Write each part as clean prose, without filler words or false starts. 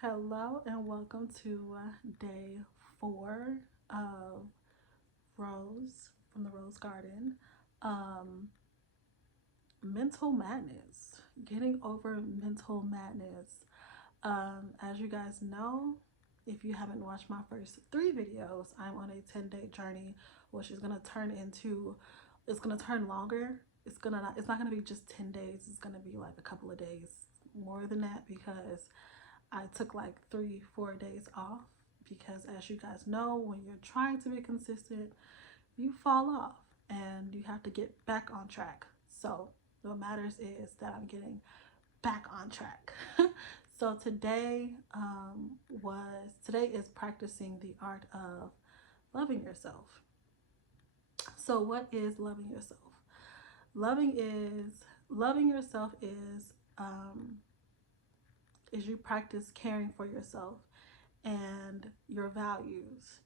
Hello and welcome to day 4 of Rose from the Rose Garden. Um, Mental madness, getting over mental madness. As you guys know, if you haven't watched my first 3 videos, I'm on a 10-day journey, which is gonna turn into, it's gonna turn longer. It's not gonna be just 10 days. It's gonna be like a couple of days more than that because I took like 3-4 days off because, as you guys know, when you're trying to be consistent, you fall off and you have to get back on track. So, what matters is that I'm getting back on track. So, today is practicing the art of loving yourself. So, what is loving yourself? Loving yourself is you practice caring for yourself and your values.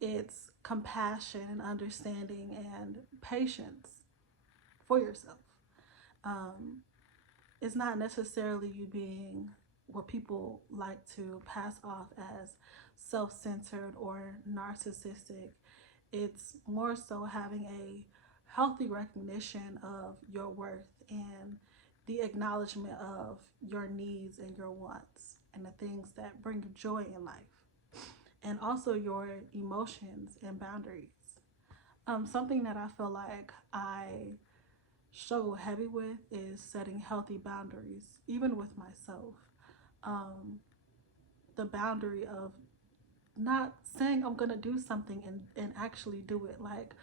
It's compassion and understanding and patience for yourself. Um, it's not necessarily you being what people like to pass off as self centered or narcissistic. It's more so having a healthy recognition of your worth and the acknowledgement of your needs and your wants and the things that bring you joy in life, and also your emotions and boundaries. Something that I feel like I struggle heavy with is setting healthy boundaries, even with myself. Um, the boundary of not saying I'm gonna do something and actually do it. Like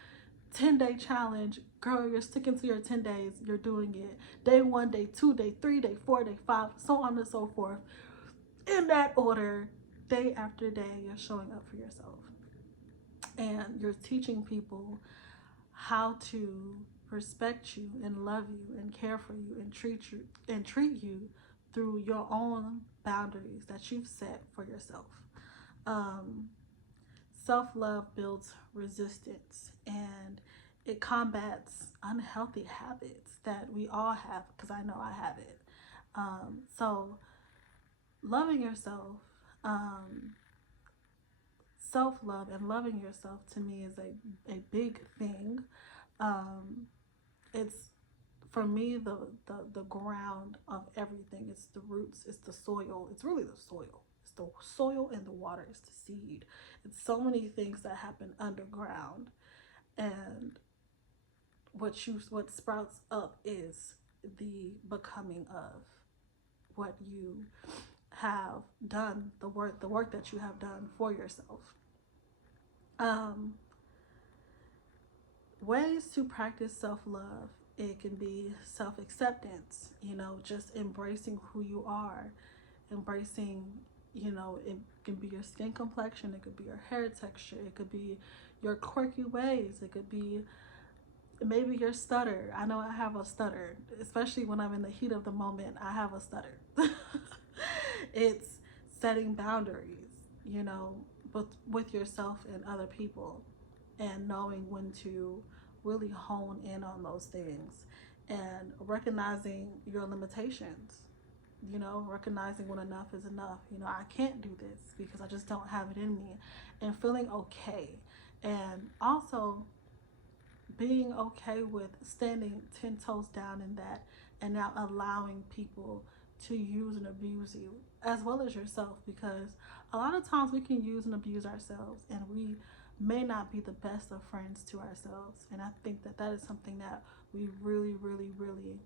10-day challenge, girl, you're sticking to your 10 days, you're doing it. Day 1, day 2, day 3, day 4, day 5, so on and so forth. In that order, day after day, you're showing up for yourself. And you're teaching people how to respect you and love you and care for you and treat you through your own boundaries that you've set for yourself. Um, Self-love builds resistance and it combats unhealthy habits that we all have, because I know I have it. So loving yourself, um, self-love and loving yourself to me is a big thing. um, it's for me the ground of everything. It's the roots, it's the soil, it's really the soil. It's the soil and the water, it's the seed. It's so many things that happen underground, and what sprouts up is the becoming of what you have done, the work that you have done for yourself. um Ways to practice self-love, it can be self-acceptance, just embracing who you are, embracing, it can be your skin complexion, it could be your hair texture, it could be your quirky ways, it could be maybe your stutter. I know I have a stutter, especially when I'm in the heat of the moment. I have a stutter. It's setting boundaries, but with yourself and other people, and knowing when to really hone in on those things and recognizing your limitations, recognizing when enough is enough. I can't do this because I just don't have it in me, and feeling okay. And also being okay with standing 10 toes down in that, and not allowing people to use and abuse you as well as yourself, because a lot of times we can use and abuse ourselves, and we may not be the best of friends to ourselves. And I think that that is something that we really, really, really,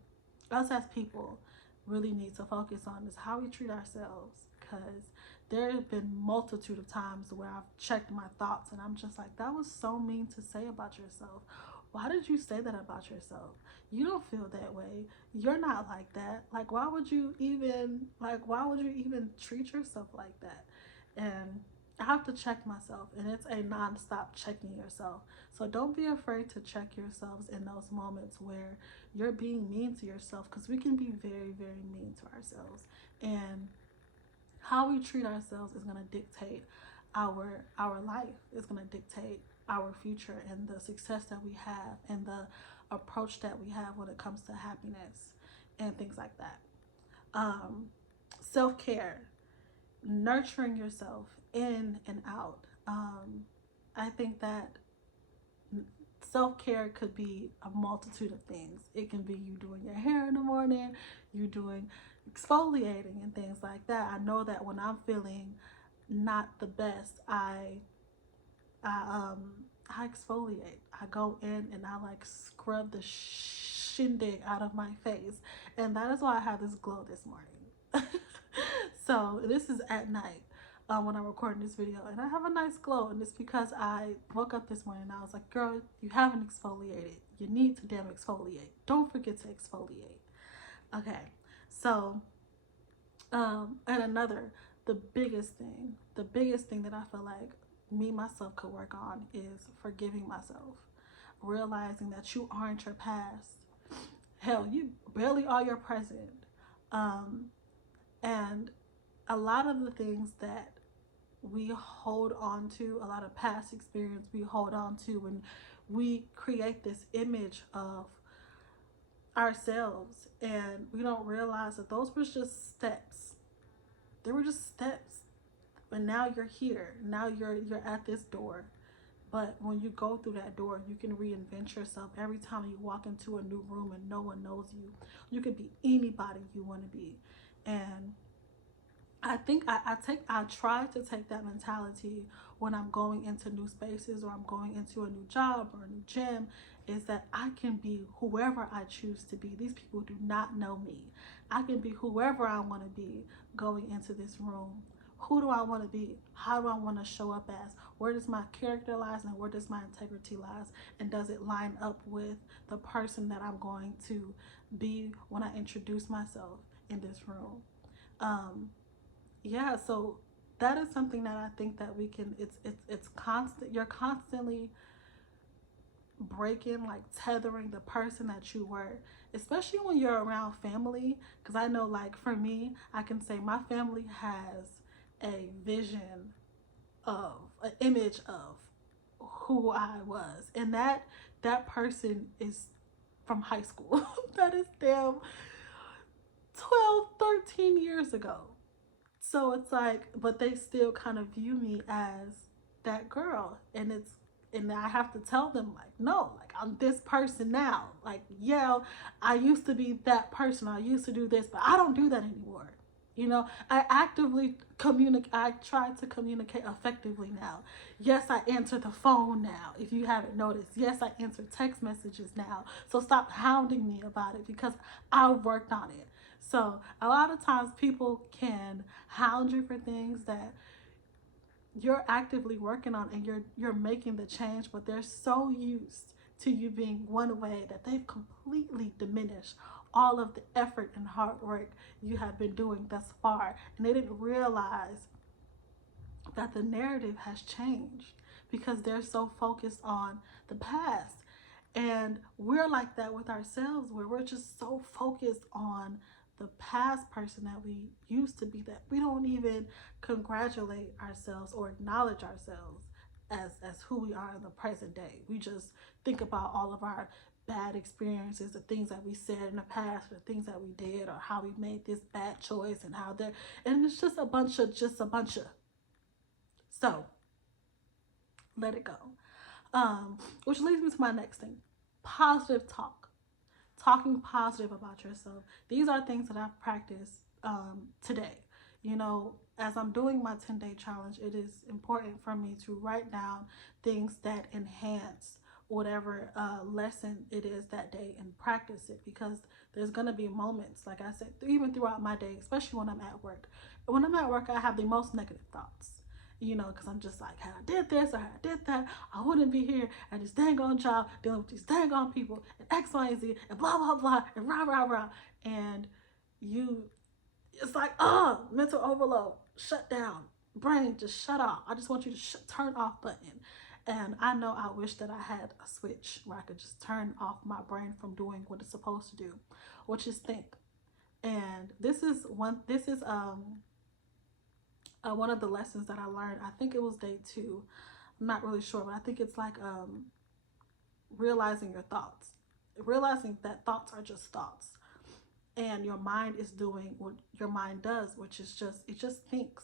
us as people, really need to focus on, is how we treat ourselves. Because there have been multitude of times where I've checked my thoughts and I'm just like, that was so mean to say about yourself. Why did you say that about yourself? You don't feel that way. You're not like that. Like, why would you even treat yourself like that? And I have to check myself, and it's a non-stop checking yourself. So don't be afraid to check yourselves in those moments where you're being mean to yourself, because we can be very, very mean to ourselves. And how we treat ourselves is going to dictate our life. It's going to dictate our future and the success that we have and the approach that we have when it comes to happiness and things like that. um Self-care, nurturing yourself in and out. I think that self-care could be a multitude of things. It can be you doing your hair in the morning, you doing exfoliating and things like that. I know that when I'm feeling not the best, I I exfoliate. I go in and I like scrub the shindig out of my face, and that is why I have this glow this morning. So this is at night when I'm recording this video, and I have a nice glow, and it's because I woke up this morning and I was like, girl, you haven't exfoliated. You need to damn exfoliate. Don't forget to exfoliate. Okay, so and another, the biggest thing that I feel like me myself could work on is forgiving myself, realizing that you aren't your past. Hell, you barely are your present. Um, and a lot of the things that we hold on to, a lot of past experience we hold on to, when we create this image of ourselves, and we don't realize that those were just steps. They were just steps. And now you're here. Now you're at this door. But when you go through that door, you can reinvent yourself every time you walk into a new room and no one knows you. You could be anybody you want to be. And I think I try to take that mentality when I'm going into new spaces, or I'm going into a new job or a new gym, is that I can be whoever I choose to be. These people do not know me. I can be whoever I want to be going into this room. Who do I want to be? How do I want to show up as? Where does my character lies, and where does my integrity lies? And does it line up with the person that I'm going to be when I introduce myself in this room? Yeah, so that is something that I think that we can, it's constant. You're constantly breaking, like tethering the person that you were, especially when you're around family. Because I know, like for me, I can say my family has a vision of, an image of who I was, and that person is from high school. That is damn 12, 13 years ago. So it's like, but they still kind of view me as that girl, and I have to tell them, like, no, like I'm this person now. Like, yeah, I used to be that person. I used to do this, but I don't do that anymore. I actively communicate. I try to communicate effectively now. Yes, I answer the phone now. If you haven't noticed, yes, I answer text messages now. So stop hounding me about it, because I worked on it. So a lot of times people can hound you for things that you're actively working on, and you're making the change, but they're so used to you being one way that they've completely diminished all of the effort and hard work you have been doing thus far, and they didn't realize that the narrative has changed because they're so focused on the past. And we're like that with ourselves, where we're just so focused on the past person that we used to be, that we don't even congratulate ourselves or acknowledge ourselves as who we are in the present day. We just think about all of our bad experiences, the things that we said in the past, the things that we did, or how we made this bad choice, and how they're, and it's just a bunch of so let it go. Which leads me to my next thing: positive talk. Talking positive about yourself. These are things that I've practiced today. As I'm doing my 10-day challenge, it is important for me to write down things that enhance whatever lesson it is that day, and practice it, because there's going to be moments, like I said, even throughout my day, especially when I'm at work. When I'm at work, I have the most negative thoughts. Because I'm just like, had I did this or had I did that, I wouldn't be here at this dang on job dealing with these dang on people and X, Y, and Z and blah, blah, blah and rah, rah, rah. And it's like, mental overload, shut down, brain, just shut off. I just want you to turn off button. And I know I wish that I had a switch where I could just turn off my brain from doing what it's supposed to do, which is think. And this is one of the lessons that I learned. I think it was day 2. I'm not really sure, but I think it's like realizing your thoughts. Realizing that thoughts are just thoughts. And your mind is doing what your mind does, which is it just thinks.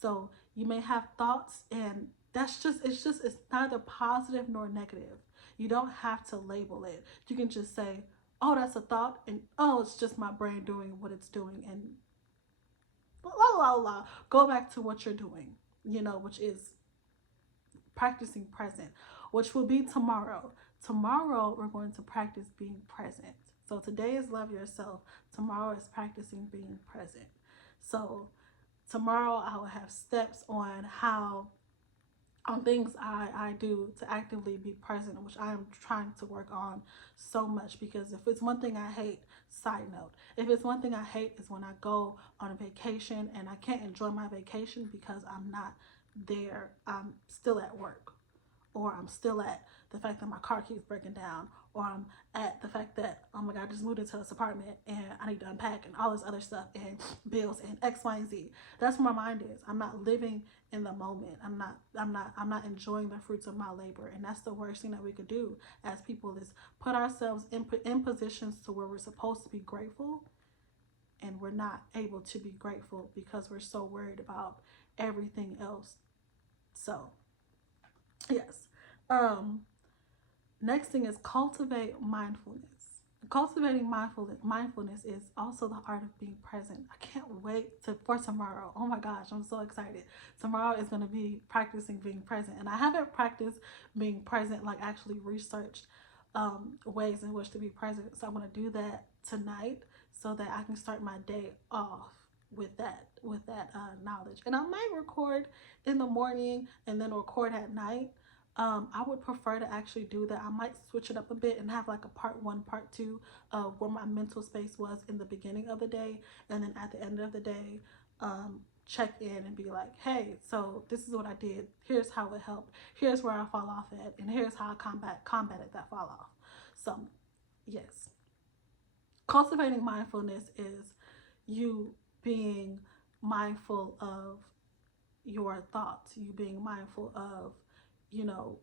So you may have thoughts, and it's neither positive nor negative. You don't have to label it. You can just say, oh, that's a thought, and oh, it's just my brain doing what it's doing, and la la la. Go back to what you're doing, which is practicing present, which will be tomorrow. Tomorrow, we're going to practice being present. So today is love yourself. Tomorrow is practicing being present. So tomorrow, I will have steps on how on things I do to actively be present, which I am trying to work on so much. Because if it's one thing I hate, side note, if it's one thing I hate is when I go on a vacation and I can't enjoy my vacation because I'm not there. I'm still at work, or I'm still at the fact that my car keeps breaking down, or I'm at the fact that, oh my God, I just moved into this apartment and I need to unpack and all this other stuff and bills and X, Y, and Z. That's where my mind is. I'm not living in the moment. I'm not enjoying the fruits of my labor. And that's the worst thing that we could do as people, is put ourselves in positions to where we're supposed to be grateful, and we're not able to be grateful because we're so worried about everything else. So yes. Next thing is cultivate mindfulness. Cultivating mindfulness is also the art of being present. I can't wait for tomorrow. Oh my gosh, I'm so excited. Tomorrow is going to be practicing being present. And I haven't practiced being present, like actually researched ways in which to be present. So I'm going to do that tonight so that I can start my day off with that knowledge. And I might record in the morning and then record at night. I would prefer to actually do that. I might switch it up a bit and have like a part one, part two of where my mental space was in the beginning of the day, and then at the end of the day, check in and be like, hey, so this is what I did. Here's how it helped. Here's where I fall off at, and here's how I combated that fall off. So yes, cultivating mindfulness is you being mindful of your thoughts, you being mindful of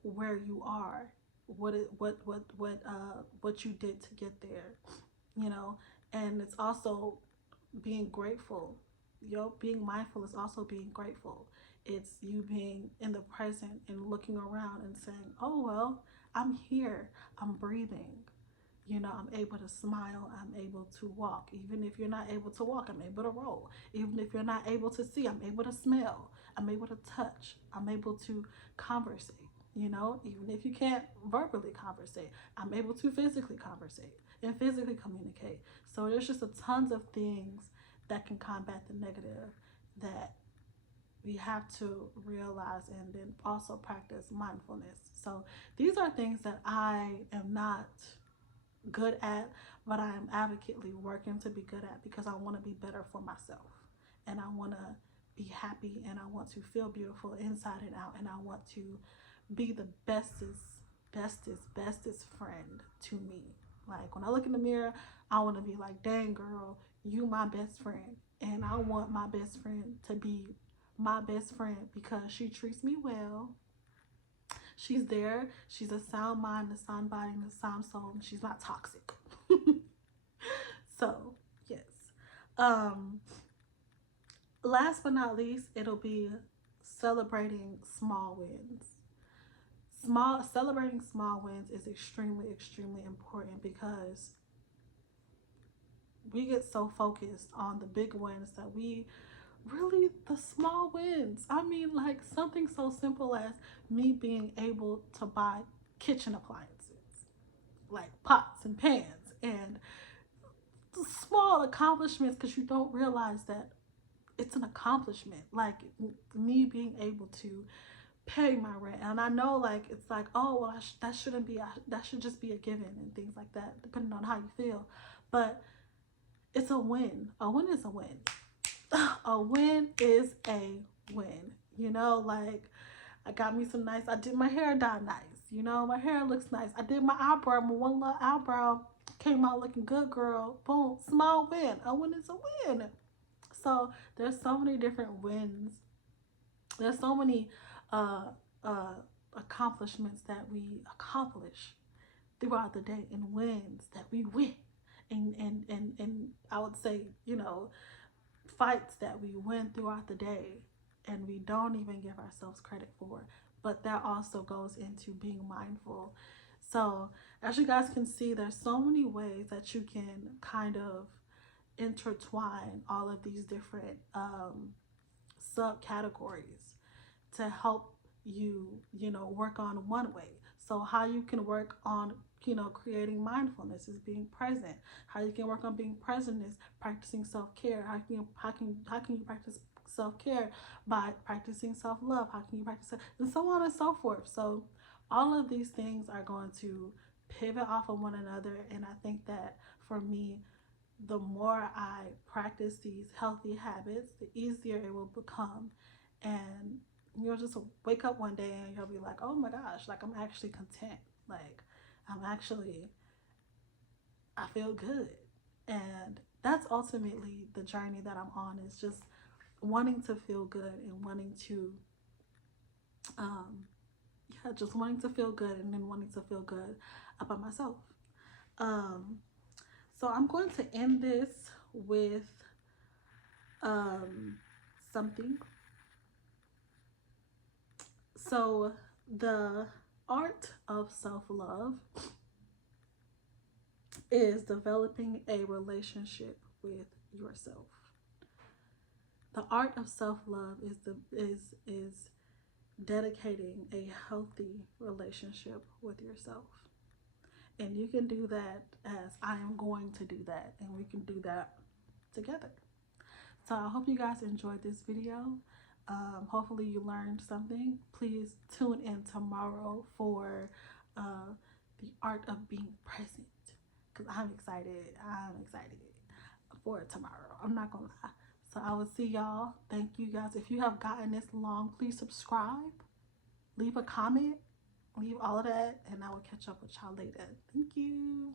where you are, what you did to get there, and it's also being grateful. Being mindful is also being grateful. It's you being in the present and looking around and saying, oh well, I'm here, I'm breathing, I'm able to smile, I'm able to walk. Even if you're not able to walk, I'm able to roll. Even if you're not able to see, I'm able to smell, I'm able to touch, I'm able to conversate. Even if you can't verbally conversate, I'm able to physically conversate and physically communicate. So there's just a tons of things that can combat the negative that we have to realize, and then also practice mindfulness. So these are things that I am not good at, but I am advocately working to be good at, because I want to be better for myself, and I want to be happy, and I want to feel beautiful inside and out, and I want to be the bestest friend to me. Like when I look in the mirror, I want to be like, dang girl, you my best friend. And I want my best friend to be my best friend because she treats me well. She's there. She's a sound mind, a sound body, and a sound soul. And she's not toxic. So, yes. Um, Last but not least, it'll be celebrating small wins. Celebrating small wins is extremely important, because we get so focused on the big wins that we really, the small wins, I mean, like something so simple as me being able to buy kitchen appliances like pots and pans, and small accomplishments, because you don't realize that it's an accomplishment. Like me being able to pay my rent, and I know, like, it's like, oh well, that shouldn't be that should just be a given, and things like that, depending on how you feel. But it's a win. A win is a win. A win is a win. Like I got me some nice, I did my hair dye nice, my hair looks nice. I did my eyebrow, my one little eyebrow came out looking good, girl. Boom, small win. A win is a win. So there's so many different wins. There's so many uh, uh, accomplishments that we accomplish throughout the day, and wins that we win, and I would say, fights that we win throughout the day. and we don't even give ourselves credit for. But that also goes into being mindful. So, as you guys can see, there's so many ways that you can kind of intertwine all of these different subcategories to help you, work on one way. So how you can work on, creating mindfulness is being present. How you can work on being present is practicing self-care. How can you practice self-care? By practicing self-love. How can you practice it? And so on and so forth. So all of these things are going to pivot off of one another, and I think that for me, the more I practice these healthy habits, the easier it will become. And you'll just wake up one day and you'll be like, oh my gosh, like I'm actually content. Like I feel good. And that's ultimately the journey that I'm on, is just wanting to feel good and wanting to, just wanting to feel good and then wanting to feel good about myself. Um, so I'm going to end this with um, something. So, the art of self love is developing a relationship with yourself. The art of self love is dedicating a healthy relationship with yourself. And you can do that as I am going to do that, and we can do that together. So I hope you guys enjoyed this video. Hopefully you learned something. Please tune in tomorrow for the art of being present, because I'm excited. I'm excited for tomorrow. I'm not gonna lie. So I will see y'all. Thank you guys. If you have gotten this long, please subscribe, leave a comment, leave all of that, and I will catch up with y'all later. Thank you.